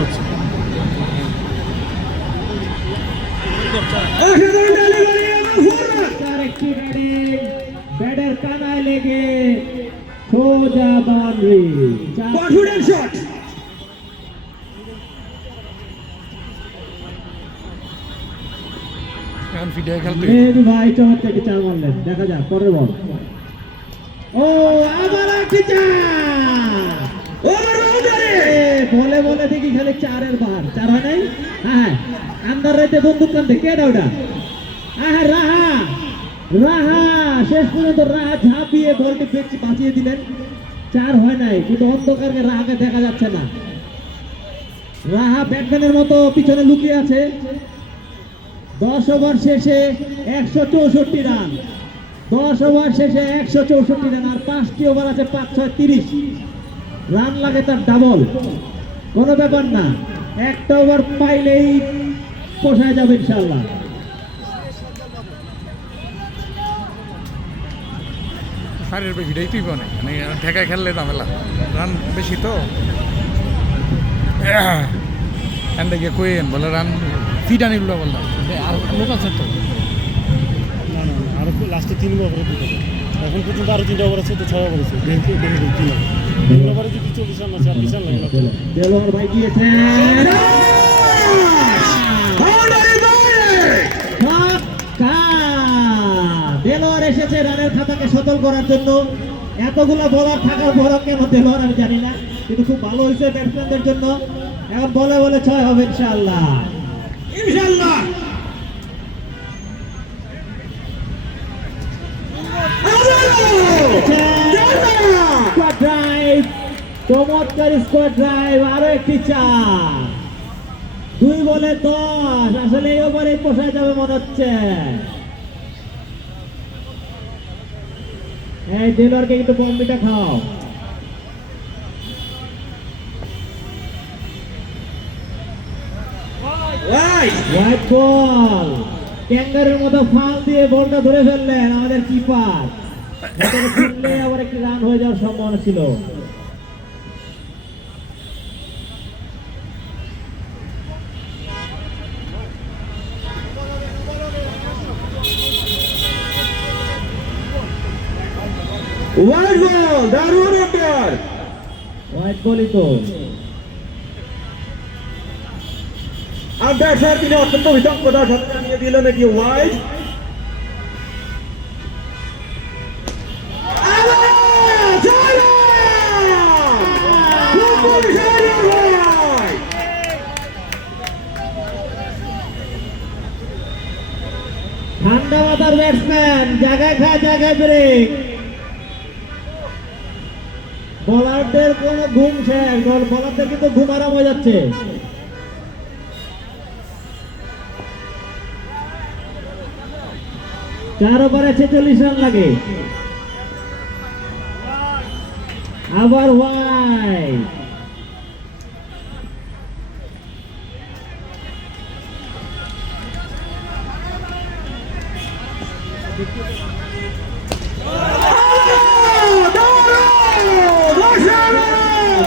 হচ্ছে। ব্যাটের কানায় লেগে সোজা বাউন্ডারি। Confidence shot. এখন ফিডে খেলতে ভাই চমৎকার একটি চার মারলেন। দেখা যাক পরের বল। ও আবার একটি চার। Over boundary. বলে বলে দেখি খালি চারের বার। চার হয় নাই? হ্যাঁ আন্দার রাইতে বন্দুক কান্দে কে ওটা? হ্যাঁ রাহা রাহা শেষ পর্যন্ত রাহা ঝাঁপিয়ে বলটি বেঁচে বাঁচিয়ে দিলেন। চার হয় নাই, কিন্তু অন্ধকারকে রাহাকে দেখা যাচ্ছে না। রাহা ব্যাটম্যানের মতো পিছনে লুকিয়ে আছে। 10 ওভার শেষে 164 রান। 10 ওভার শেষে 164 রান, আর 5টি ওভার আছে 5 6 30 রান লাগে তার ডাবল। কোনো ব্যাপার না, একটা ওভার পাইলেই পোষায় যাবে ইনশাআল্লাহ। সারের বেশি তুই বনে মানে ঠেকায় খেললে ঝামেলা, রান বেশি তো এন্ডে গিয়ে কইেন বলে রান ফিট আনিগুলো বললাম আর লোক আছে তো না না না, আর লাস্টে 3 ওভারে দিতে হবে। এখন পর্যন্ত আরো 3 ওভার আছে, তো 6 ওভার আছে। দেখে দেখে 3 ওভারে যদি 40 রান আছে আর 20 রান লাগবে। দেলোয়ার ভাই দিয়েছেন দেলোয়ার এসেছে রানের খাতাকে সতল করার জন্য। এতগুলো বলার থাকার পরও কেন দেলোয়ার আমি জানি না, কিন্তু খুব ভালো হয়েছে ব্যাটসম্যানদের জন্য। এখন বলে বলে 6 হবে ইনশাআল্লাহ ইনশাআল্লাহ। স্কোয়াড ড্রাইভ, চমৎকার স্কোয়াড ড্রাইভ, আরো একটি চার। 2 বলে 10, আসলে এই ওভারে পোষায় যাবে মনে হচ্ছে। এই দেলোয়ারকে কিন্তু বম্বিটা খাও। হোয়াইট বল, ক্যাঙ্গারের মতো ফাল দিয়ে বলটা ধরে ফেললেন আমাদের কিপার। ফিরলে আবার একটি রান হয়ে যাওয়ার সম্ভাবনা ছিল। হোয়াইট বল, দারুণ ব্যাটার। হোয়াইট বলই তো। আর ব্যাটসম্যান তিনি অত্যন্ত বিচক্ষণতার সাথে জানিয়ে দিলেন এটি হোয়াইট। ঠান্ডা মাথার ব্যাটসম্যান, জায়গায় খায় জায়গায় ব্রেক। বলারদের কোন ঘুম শেষ, বলারদের কিন্তু ঘুম আরাম হয়ে যাচ্ছে। চার ওভারে 46 রান লাগে। আবার হোয়াইট,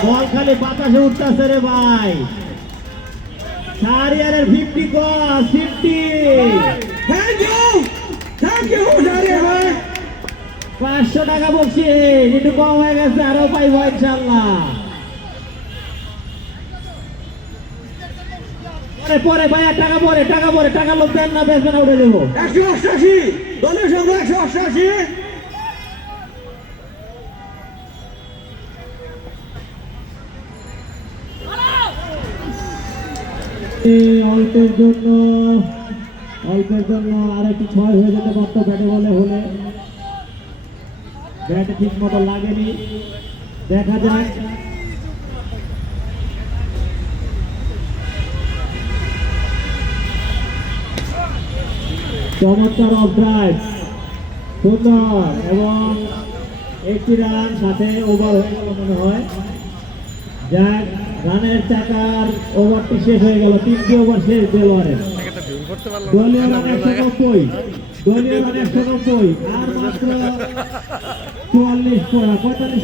বল খালি বাতাসে উঠতেছে রে ভাই। সারিয়ারের 50 ক্রস 50। থ্যাংক ইউ সারিয়ার ভাই। 500 টাকা বকশিস, একটু কম হয়ে গেছে, আরো পাইবো ইনশাআল্লাহ। পরে ভাইয়া টাকা পরে টাকা লোক দেন না, বেচবেন উঠে দেবো। 188 দলের সঙ্গে 188। অল্পের জন্য আর একটু 6 হয়ে যেতে পারতো ব্যাটে বলে হলে। ব্যাটে ঠিক মতো লাগেনি, দেখা যাক। চমৎকার অফ ড্রাইভ, সুন্দর, এবং একটি রান সাথে ওভার হয়ে গেল মনে হয়। যাক, রানের চাকার ওভারটি শেষ হয়ে গেল। 3টি ওভার শেষ দেলোয়ারের। দলীয় রান 190, দলীয় রান 190, আর মাত্র 44 পড়া 45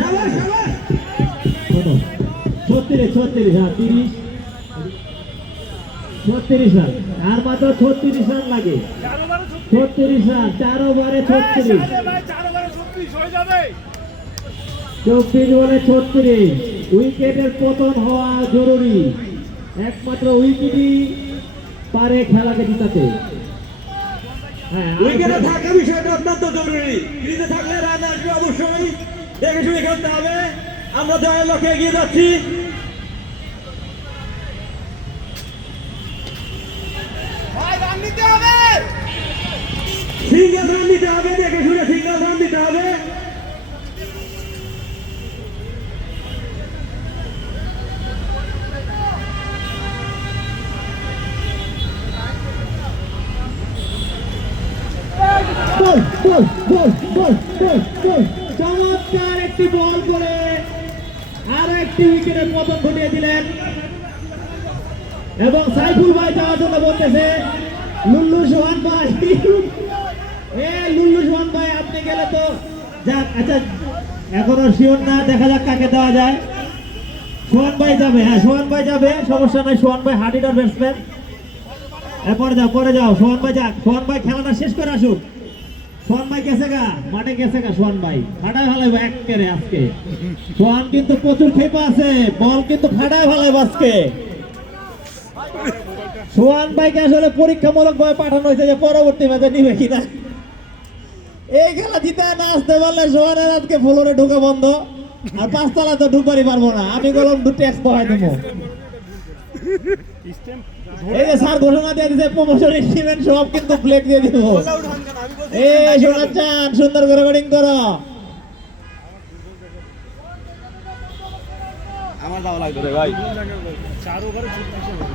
36 হ্যাঁ 30। 36 রান, আর মাত্র 36 রান লাগে। 36 রান, 4 ওভারে 36। 24 বলে 36। উইকেটের পতন হওয়া জরুরি, একমাত্র উইকেটই পারে খেলাকে জিতাতে। হ্যাঁ, উইকেটে থাকা বিষয়টা অত্যন্ত জরুরি। ক্রিজে থাকলে রান আসবে অবশ্যই, দেখে শুনে খেলতে হবে। আমরা জয়ের লক্ষ্যে এগিয়ে যাচ্ছি। সিঙ্গেল রান দিতে হবে, দেখে শুনে সিঙ্গেল রান দিতে হবে। বল বল বল বল বল বল, চমৎকার একটি বল করে আরো একটি উইকেটের পতন ঘটিয়ে দিলেন। এবং সাইফুল ভাই যাওয়ার জন্য বলতেছে লুল্লু সোহান ভাই। লুল্লু সোহান ভাই আপনি গেলে তো যাক। আচ্ছা, এখনো শিওর না, দেখা যাক কাকে দেওয়া যায়। সোহান ভাই যাবে, হ্যাঁ সোহান ভাই যাবে, সমস্যা নাই। সোহান ভাই হার্ড হিটার ব্যাটসম্যান। পরে যাও পরে যাও, সোহান ভাই যাক। সোহান ভাই খেলাটা শেষ করে আসুক। সোহান ভাই গেছে গা, মাঠে গেছে গা সোহান ভাই। ফাটায় ভালো একেবারে আজকে। সোহান কিন্তু প্রচুর খেপা আছে, বল কিন্তু ফাটায় ভালো আজকে। সোহান ভাইকে আসলে পরীক্ষামূলক ভাবে পাঠানো হয়েছে যে পরবর্তী ম্যাচে নিবে কিনা। এই খেলা জিতে না আসতে পারলে সোহানের আজকে ফ্লোরে ঢোকা বন্ধ, আর 5 তলা তো ঢুকবারই পারবো না। আমি বললাম 2 ট্যাক্স পাওয়াই দেবো। এই যে স্যার ঘোষণা দিয়ে দিচ্ছে প্রমোশন ইনক্রিমেন্ট সব কিন্তু ব্লেক দিয়ে দিব। এই সোনার চান সুন্দর করে ব্যাটিং করো। আমার দাও লাগবে রে ভাই। 4 ওভারে 36 রান,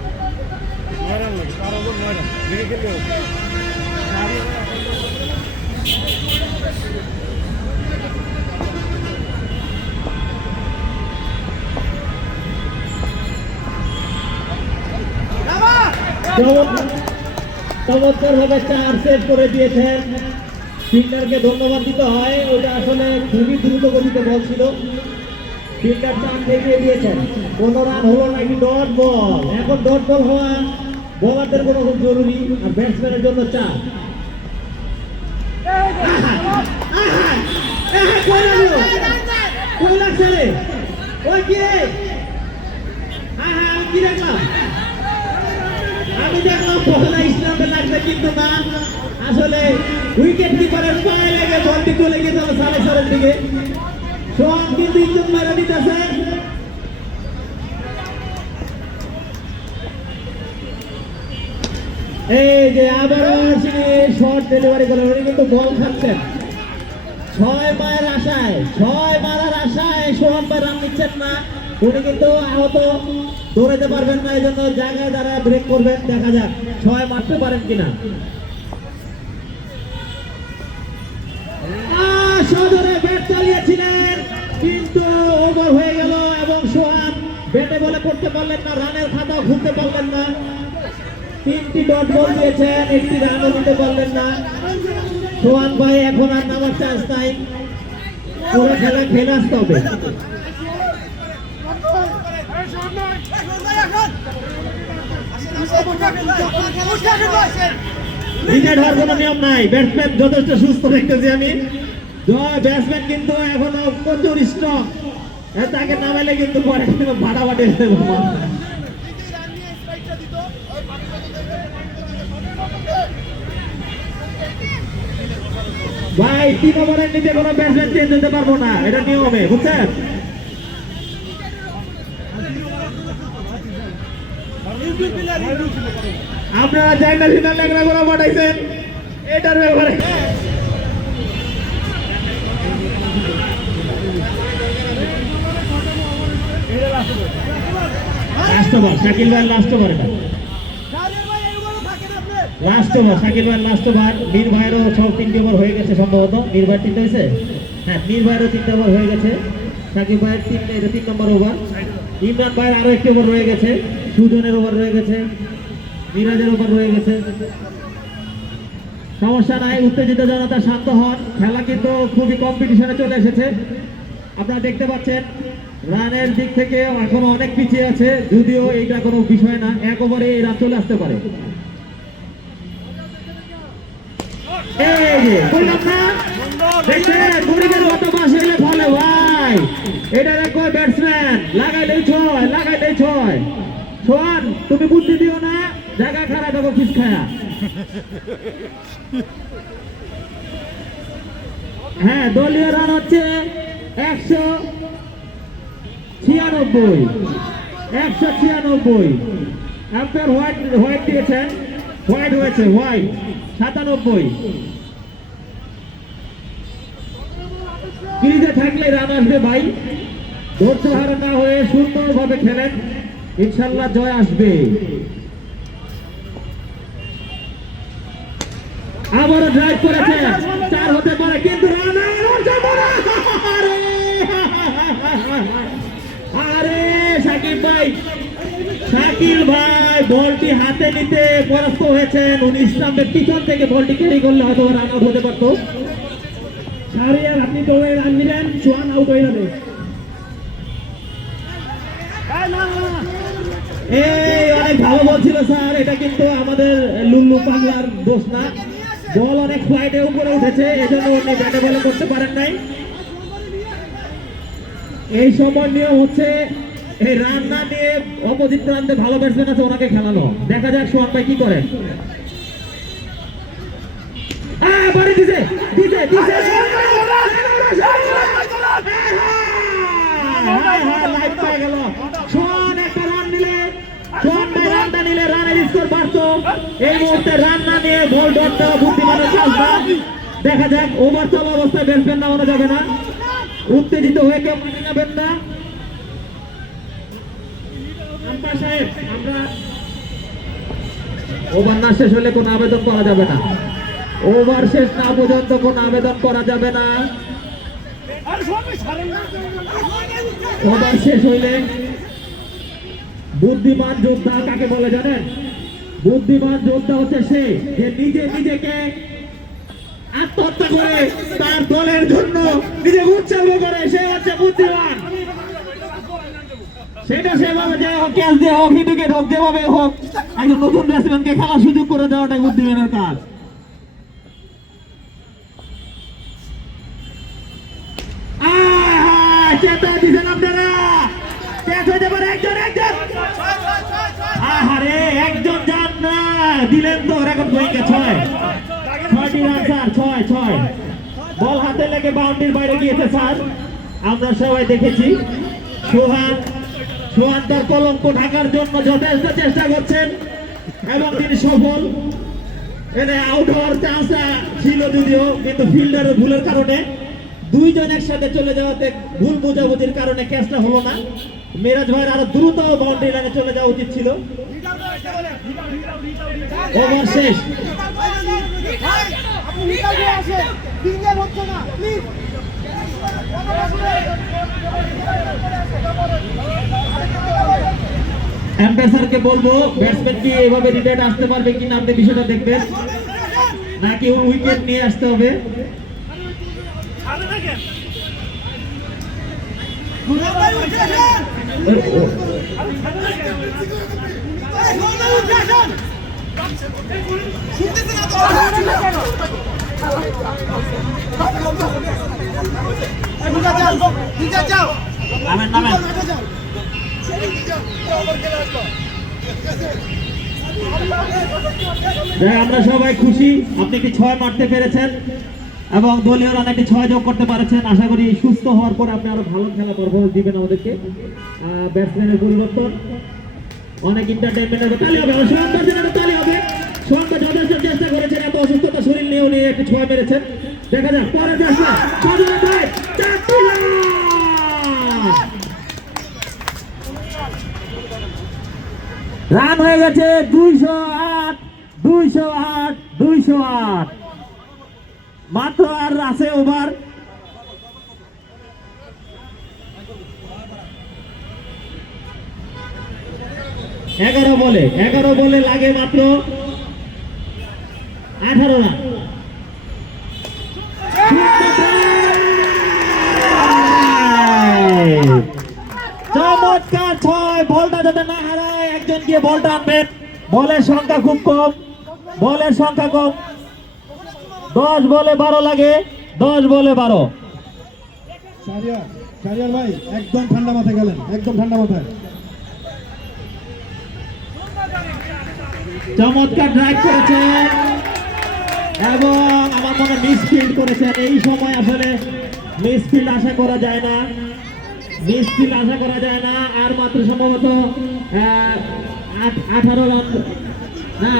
9 রান লাগে। 4 ওভার 9 রান দেখে খেললে হবে। 4 ওভার চমৎকার ভাবে 4 সেট করে দিয়েছেন। ফিল্ডারকে ধন্যবাদ দিতে হয়, ওটা আসলে খুবই দ্রুত গতিতে বল ছিল। ফিল্ডার 4 দেখিয়ে দিয়েছেন। 15 রান হলো নাকি ডট বল। এখন ডট বল হওয়া বোলারদের কোনো খুব জরুরি, আর ব্যাটসম্যানের জন্য 4। আমি দেখলাম পহলা ইসলামে লাগবে, কিন্তু না, আসলে উইকেট কিপারের পায়ে লেগে বলটি চলে গেছে সাড়ে সারের দিকে। সোহান কিন্তু ইজ্জত মেরে দিতেছে। এই যে আবারও শর্ট ডেলিভারি করলেন, উনি কিন্তু বল খাচ্ছেন। 6 মায়ের আশায়, 6 মারার আশায় সোহান ভাই রান নিচ্ছেন না। উনি কিন্তু আহত, দৌড়াতে পারবেন না, এই জন্য জায়গায় দাঁড়ায় ব্রেক করবেন। দেখা যাক 6 মারতে পারেন কিনা। সদরে ব্যাট চালিয়েছিলেন, কিন্তু ওভার হয়ে গেল এবং সোহান ব্যাটে বলে করতে পারলেন না, রানের খাতাও খুলতে পারলেন না। 3টি ডট বল দিয়েছেন, 1টি রানও দিতে পারলেন না। সোহান ভাই এখন আর নামার চান্স নাই, পুরো খেলা খেলে আসতে হবে। উইকেট হওয়ার কোনো নিয়ম নাই, ব্যাটসম্যান যথেষ্ট সুস্থ দেখতেছি আমি। ব্যাটসম্যান কিন্তু এখনো প্রচুর স্ট্রং, তাকে নামাইলে কিন্তু পরে ভাড়াবাড়ি ভাই। 3 ওভারের নিচে কোনো ব্যাটসম্যান চেঞ্জ হতে পারবো না, এটা নিয়মে, বুঝছেন? আপনারা জায়গা সিনার লেখা করে পাঠাইছেন, এটার ব্যাপারে লাস্ট ওভার শাকিল ভাই, লাস্ট ওভার, এটা লাস্ট ওভার শাকিল ভাই, লাস্ট ওভার। মীর ভাইয়েরও সব 3টি ওভার হয়ে গেছে সম্ভবত। মীর ভাইয়ের 3টে হয়েছে, হ্যাঁ মীর ভাইয়েরও 3টে ওভার হয়ে গেছে। শাকিল ভাইয়ের 3 নম্বর ওভার। ইমরান ভাইয়ের আরো 1টি ওভার রয়ে গেছে। সুজনের ওভার রয়ে গেছে, মিরাজের ওভার রয়ে গেছে। সমস্যা নাই, উত্তেজিত জনতা শান্ত হন। খেলা কিন্তু খুবই কম্পিটিশনে চলে এসেছে। আপনারা দেখতে পাচ্ছেন রানের দিক থেকে এখনো অনেক পিছিয়ে আছে, যদিও এইটা কোনো বিষয় না, এক ওভারে এই রান চলে আসতে পারে। এই যে বললাম না, দেখছেন গরিবের মতো বাস এলে ফলে ভাই, এটা দেখো ব্যাটসম্যান লাগাইলেই ছয়, লাগাইলেই ছয়। সোহান তুমি বুদ্ধি দিও না, জায়গা খারাপ দেখো কিস খায়া। হ্যাঁ, দলীয় রান হচ্ছে 196, 196। আম্পায়ার হোয়াইট দিয়েছেন, হোয়াইট হয়েছে, হোয়াইট 97। ক্রিজে থাকলে রান আসবে ভাই, ধৈর্য হারা না হয়ে সুন্দরভাবে খেলেন, ইনশাল্লাহ জয় আসবে। আবারও ড্রাইভ করেছে, 4 হতে পারে কিন্তু রান আরে সাকিব ভাই, শাকিল ভাই বলটি হাতে নিতে পরাস্ত হয়েছেন। উনি ইসলামের পিছন থেকে বলটি ক্যারি করলে হয়তো রান আউট হতে পারতো। শাহরিয়ার আপনি তো রান নিলেন, সোহান আউট হয়ে যাবে। এই অনেক ভালো বল ছিল স্যার, এটা কিন্তু আমাদের লুল্লু পাগলার দোষ না, বল অনেক ফ্লাইটে উপরে উঠেছে, এজন্য উনি ব্যাটে বলে করতে পারেন নাই। এই সময় নিয়ম হচ্ছে এই রান না নিয়ে অপোজিট প্রান্তে ভালো ব্যাটসম্যান আছে ওনাকে খেলানো। দেখা যাক সোহান ভাই কি করেন। বাড়ি দিছে দিছে দিছে, লাইফ পেয়ে গেল। সোহান একটা রান নিলে, সোহান ভাই রানটা নিলে রানের স্কোর বাড়তো। এই মুহূর্তে রান না নিয়ে বল ডট দেওয়া বুদ্ধিমানের কাজ না। দেখা যাক, ওভার চলা অবস্থায় ব্যাটসম্যান নামানো যাবে না, উত্তেজিত হয়ে কেউ মাঠে যাবেন না। আম্পায়ার সাহেব, আমরা ওভার না শেষ হলে কোনো আবেদন করা যাবে না, ওভার শেষ না পর্যন্ত কোনো আবেদন করা যাবে না। ওভার শেষ হইলে বুদ্ধিমান যোদ্ধা কাকে বলে জানেন? বুদ্ধিমান যোদ্ধা হচ্ছে সে যে নিজে নিজেকে আত্মহত্যা করে তার দলের জন্য নিজে উৎসর্গ করে, সে হচ্ছে বুদ্ধিমান। সেটা সেভাবে যে হোক, ক্যাচ দিয়ে হোক, উইকেট হোক, যেভাবে হোক একজন নতুন ব্যাটসম্যানকে খেলার সুযোগ করে দেওয়াটাই বুদ্ধিমানের কাজ। চেতা দিচ্ছেন আপনারা, ক্যাচ হইতে পারে একজন একজন। আহারে একজন যান না, দিলেন তো রেকর্ড বইকে 6টি রান স্যার, 6 বল হাতে লেগে বাউন্ডারির বাইরে গিয়েছে স্যার, আমরা সবাই দেখেছি। সোহান তার কলঙ্ক ঢাকার জন্য যথেষ্ট চেষ্টা করছেন এবং তিনি সফল। এনে আউট হওয়ার চান্স ছিল যদিও, কিন্তু ফিল্ডারের ভুলের কারণে, দুইজন একসাথে চলে যাওয়াতে ভুল বোঝাবুঝির কারণে ক্যাচটা হলো না। মিরাজ ভাইয়ের আরো দ্রুত বাউন্ডারি লাইনে চলে যাওয়া উচিত ছিল। ওভার শেষ। এম্পায়ার স্যারকে বলবো ব্যাটসম্যান কি এভাবে রিটায়ার্ড আসতে পারবে কিনা আপনি বিষয়টা দেখবেন, নাকি উইকেট নিয়ে আসতে হবে। আমরা সবাই খুশি, আপনি একটি 6 মারতে পেরেছেন এবং দলীয় রান একটি 6 যোগ করতে পারছেন। আশা করি সুস্থ হওয়ার পর আপনি আরো ভালো খেলা পারফরমেন্স দিবেন আমাদেরকে। ব্যাটসম্যানের পরিবর্তন অনেক এন্টারটেইনমেন্ট তালি হবে, তালি হবে। সোহান যথেষ্ট চেষ্টা করেছেন, এত অসুস্থতা শরীর নিয়ে উনি একটু 6 মেরেছেন। দেখা যাক পরের ব্যাটসম্যান রান হয়ে গেছে 208 মাত্র আর আছে ওভার। এগারো বলে লাগে মাত্র 18 রান। যাতে না হারায় একজন গিয়ে বলটা আনবেন। বলের সংখ্যা খুব কম, বলের সংখ্যা কম। 10 বলে 12 লাগে, 10 বলে 12। শাহরিয়ার ভাই একদম ঠান্ডা মাথায় গেলেন, একদম ঠান্ডা মাথায়। চমৎকার ড্রাইভ করেছেন এবং আমার মনে মিসফিল্ড করেছেন। এই সময় আসলে মিসফিল্ড আশা করা যায় না, মিসফিল্ড আশা করা যায় না। আর মাত্র সম্ভবত 18 রান, না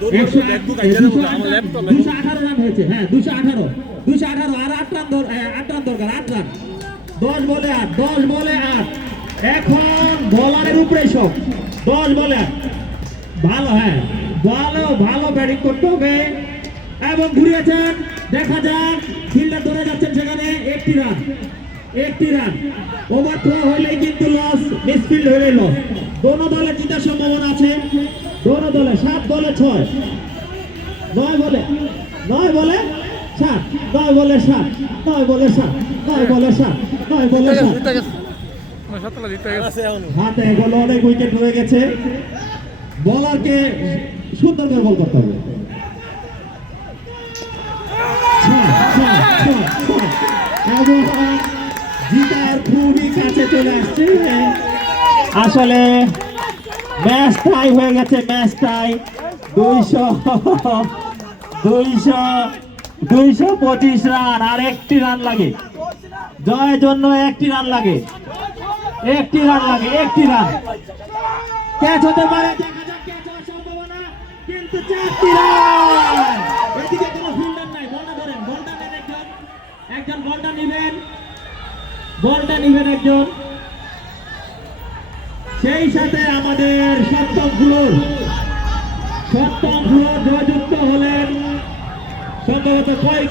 218 রান হয়েছে। হ্যাঁ 218 আর 8 রান দরকার, 8 রান। 10 বলে 8, 10 বলে 8। এখন বলারের উপরে সব 10 বলে 8। ভালো, হ্যাঁ ভালো ব্যাটিং করতে হবে এবং ঘুরিয়েছেন। দেখা যাক, ফিল্ডার ধরে যাচ্ছেন সেখানে। 1টি রান। ওভারথ্রো হইলেই কিন্তু লস, মিসফিল্ড হইলে লস। দোনো দলে জিতার সম্ভাবনা আছে, দোনো দলে। 7 বলে 6, 9 বলে 7, 9 বলে 7, 9 বলে 7, 9 বলে 7, 9 বলে 7। হাতে এগুলো অনেক উইকেট রয়ে গেছে। বলারকে সুন্দর করে বল করতে হবে। এবং জিতার খুবই কাছে চলে আসছে। আসলে ম্যাচ টাই হয়ে গেছে, ম্যাচ টাই। 225 রান, আর 1টি রান লাগে জয়ের জন্য। 1টি রান লাগে, 1টি রান। ক্যাচ হতে পারে, দেখা যাক ক্যাচ হওয়ার সম্ভাবনা, কিন্তু 4টি রান। এদিকে কোনো ফিল্ডার নাই, বলটা ধরেন, বলটা নেন একজন বলটা নিবেন একজন। সেই সাথে আমাদের সপ্তম ফ্লোর জয়যুক্ত হলেন সম্ভবত কয়েক